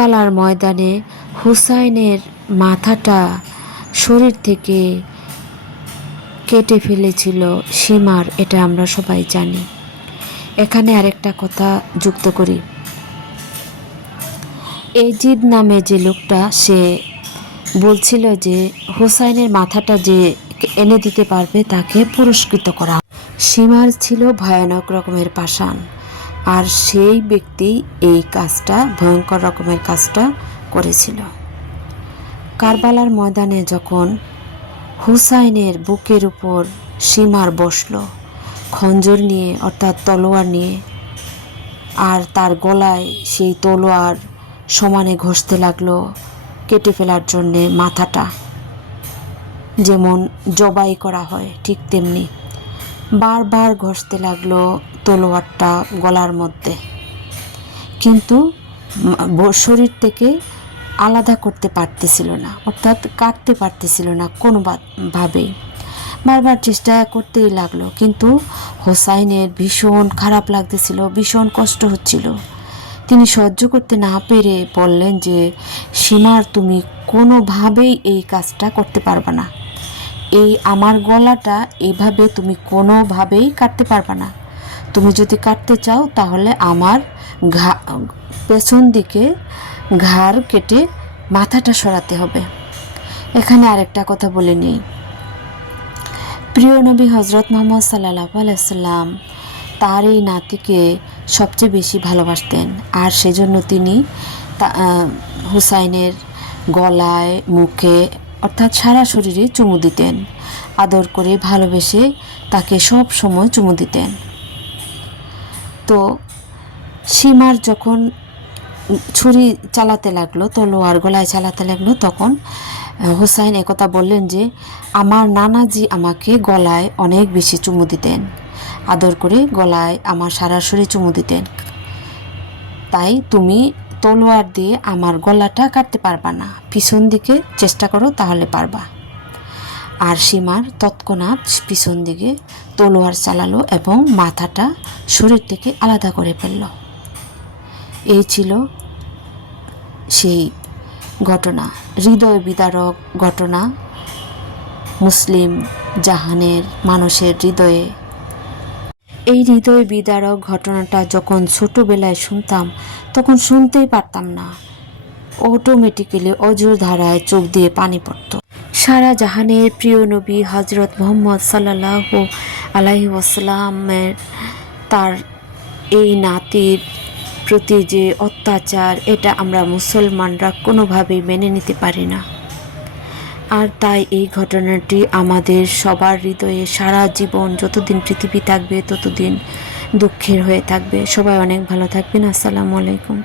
কারবালার ময়দানে হুসাইনের মাথাটা শরীর থেকে কেটে ফেলেছিল সীমার, এটা আমরা সবাই জানি। এখানে আরেকটা কথা যুক্ত করি, এজিদ নামে যে লোকটা, সে বলছিল যে হুসাইনের মাথাটা যে এনে দিতে পারবে তাকে পুরস্কৃত করা। সীমার ছিল ভয়ানক রকমের পাষাণ, আর সেই ব্যক্তি এই কাজটা, ভয়ঙ্কর রকমের কাজটা করেছিল। কারবালার ময়দানে যখন হুসাইনের বুকের উপর সীমার বসল খঞ্জর নিয়ে, অর্থাৎ তলোয়ার নিয়ে, আর তার গলায় সেই তলোয়ার সমানে ঘষতে লাগলো কেটে ফেলার জন্যে মাথাটা, যেমন জবাই করা হয় ঠিক তেমনি বারবার ঘষতে লাগলো তলোয়ারটা গলার মধ্যে, কিন্তু শরীর থেকে আলাদা করতে পারতেছিল না, অর্থাৎ কাটতে পারতেছিল না কোনোভাবেই। বারবার চেষ্টা করতেই লাগলো, কিন্তু হোসাইনের ভীষণ খারাপ লাগতেছিল, ভীষণ কষ্ট হচ্ছিল। তিনি সহ্য করতে না পেরে বললেন যে সীমার, তুমি কোনোভাবেই এই কাজটা করতে পারবে না, এই আমার গলাটা এভাবে তুমি কোনোভাবেই কাটতে পারবে না। তুমি যদি কাটতে চাও তাহলে আমার পেছন দিকে ঘাড় কেটে মাথাটা সরাতে হবে। এখানে আরেকটা কথা বলে নিই, প্রিয় নবী হজরত মুহাম্মদ সাল্লাল্লাহু আলাইহি সাল্লাম তার এই নাতিকে সবচেয়ে বেশি ভালোবাসতেন, আর সেজন্য তিনি হুসাইনের গলায়, মুখে, অর্থাৎ সারা শরীরে চুমু দিতেন, আদর করে ভালোবেসে তাকে সব সময় চুমু দিতেন। তো সীমার যখন ছুরি চালাতে লাগলো, তলোয়ার গলায় চালাতে লাগলো, তখন হুসাইন একথা বললেন যে আমার নানাজি আমাকে গলায় অনেক বেশি চুমু দিতেন, আদর করে গলায় আমার সারা শরীরে চুমু দিতেন, তাই তুমি তলোয়ার দিয়ে আমার গলাটা কাটতে পারবা না, পিছন দিকে চেষ্টা করো তাহলে পারবা। আর সীমার তৎক্ষণাৎ পিছন দিকে তলোয়ার চালালো এবং মাথাটা শরীর থেকে আলাদা করে ফেলল। এই ছিল সেই ঘটনা, হৃদয় বিদারক ঘটনা, মুসলিম জাহানের মানুষের হৃদয়ে। এই হৃদয় বিদারক ঘটনাটা যখন ছোটোবেলায় শুনতাম তখন শুনতেই পারতাম না, অটোমেটিক্যালি অঝোর ধারায় চোখ দিয়ে পানি পড়ত। সারা জাহানের প্রিয় নবী হজরত মুহাম্মদ সাল্লাল্লাহু আলাইহি ওয়াসাল্লামের তার এই নাতির প্রতি যে অত্যাচার, এটা আমরা মুসলমানরা কোনোভাবেই মেনে নিতে পারি না। আর তাই এই ঘটনাটি আমাদের সবার হৃদয়ে সারা জীবন, যতদিন পৃথিবী থাকবে ততদিন দুঃখের হয়ে থাকবে। সবাই অনেক ভালো থাকবেন। আসসালামু আলাইকুম।